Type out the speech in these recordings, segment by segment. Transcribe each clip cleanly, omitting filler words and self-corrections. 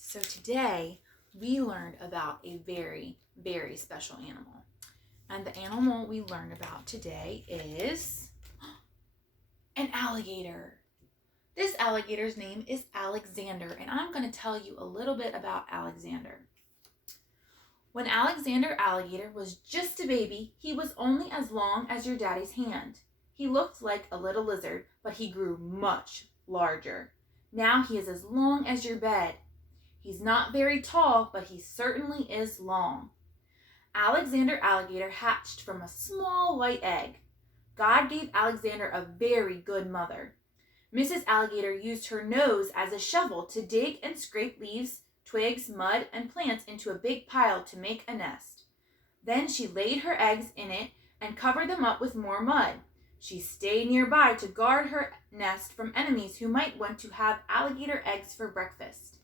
So today we learned about a very, very special animal. And the animal we learned about today is an alligator. This alligator's name is Alexander, and I'm going to tell you a little bit about Alexander. When Alexander Alligator was just a baby, he was only as long as your daddy's hand. He looked like a little lizard, but he grew much larger. Now he is as long as your bed. He's not very tall, but he certainly is long. Alexander Alligator hatched from a small white egg. God gave Alexander a very good mother. Mrs. Alligator used her nose as a shovel to dig and scrape leaves, twigs, mud, and plants into a big pile to make a nest. Then she laid her eggs in it and covered them up with more mud. She stayed nearby to guard her nest from enemies who might want to have alligator eggs for breakfast.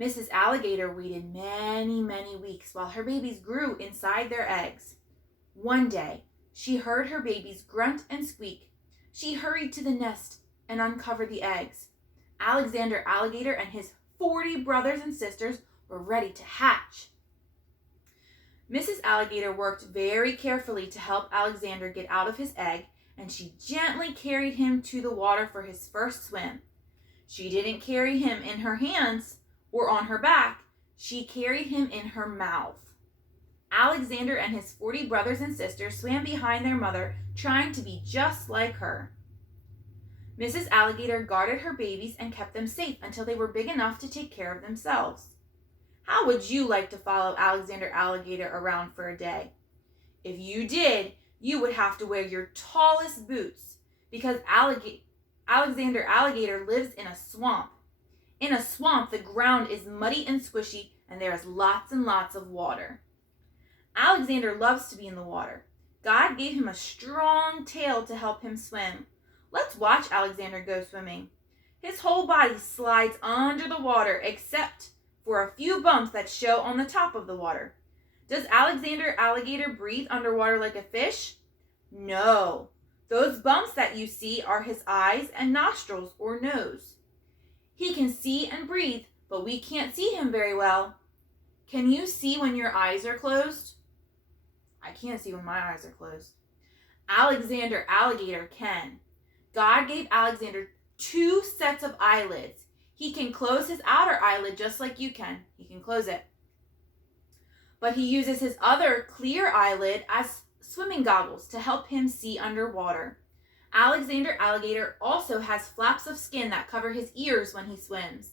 Mrs. Alligator waited many, many weeks while her babies grew inside their eggs. One day, she heard her babies grunt and squeak. She hurried to the nest and uncovered the eggs. Alexander Alligator and his 40 brothers and sisters were ready to hatch. Mrs. Alligator worked very carefully to help Alexander get out of his egg, and she gently carried him to the water for his first swim. She didn't carry him in her hands or on her back. She carried him in her mouth. Alexander and his 40 brothers and sisters swam behind their mother, trying to be just like her. Mrs. Alligator guarded her babies and kept them safe until they were big enough to take care of themselves. How would you like to follow Alexander Alligator around for a day? If you did, you would have to wear your tallest boots because Alexander Alligator lives in a swamp. In a swamp, the ground is muddy and squishy, and there is lots and lots of water. Alexander loves to be in the water. God gave him a strong tail to help him swim. Let's watch Alexander go swimming. His whole body slides under the water except for a few bumps that show on the top of the water. Does Alexander Alligator breathe underwater like a fish? No. Those bumps that you see are his eyes and nostrils or nose. He can see and breathe, but we can't see him very well. Can you see when your eyes are closed? I can't see when my eyes are closed. Alexander Alligator can. God gave Alexander 2 sets of eyelids. He can close his outer eyelid just like you can. He can close it. But he uses his other clear eyelid as swimming goggles to help him see underwater. Alexander Alligator also has flaps of skin that cover his ears when he swims.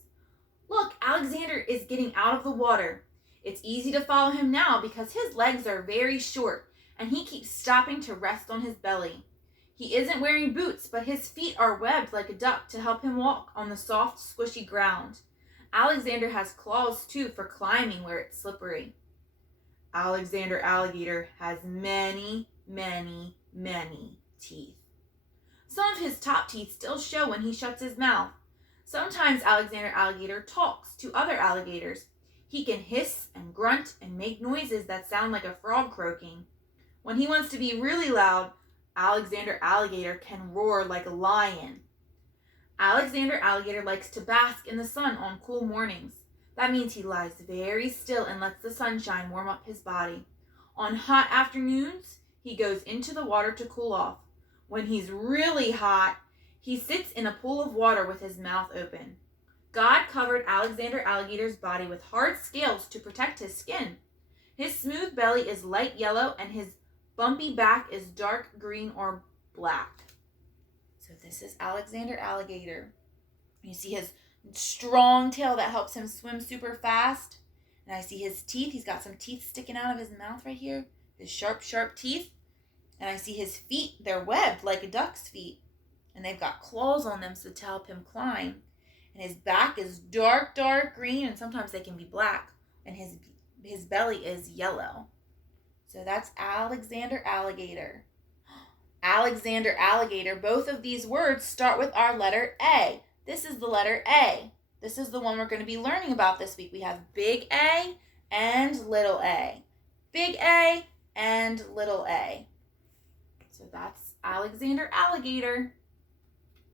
Look, Alexander is getting out of the water. It's easy to follow him now because his legs are very short and he keeps stopping to rest on his belly. He isn't wearing boots, but his feet are webbed like a duck to help him walk on the soft, squishy ground. Alexander has claws too for climbing where it's slippery. Alexander Alligator has many, many, many teeth. Some of his top teeth still show when he shuts his mouth. Sometimes Alexander Alligator talks to other alligators. He can hiss and grunt and make noises that sound like a frog croaking. When he wants to be really loud, Alexander Alligator can roar like a lion. Alexander Alligator likes to bask in the sun on cool mornings. That means he lies very still and lets the sunshine warm up his body. On hot afternoons, he goes into the water to cool off. When he's really hot, he sits in a pool of water with his mouth open. God covered Alexander Alligator's body with hard scales to protect his skin. His smooth belly is light yellow and his bumpy back is dark green or black. So this is Alexander Alligator. You see his strong tail that helps him swim super fast. And I see his teeth. He's got some teeth sticking out of his mouth right here. His sharp, sharp teeth. And I see his feet. They're webbed like a duck's feet. And they've got claws on them to help him climb. And his back is dark, dark green. And sometimes they can be black. And his belly is yellow. So that's Alexander Alligator. Alexander Alligator. Both of these words start with our letter A. This is the letter A. This is the one we're going to be learning about this week. We have big A and little a. Big A and little a. So that's Alexander Alligator.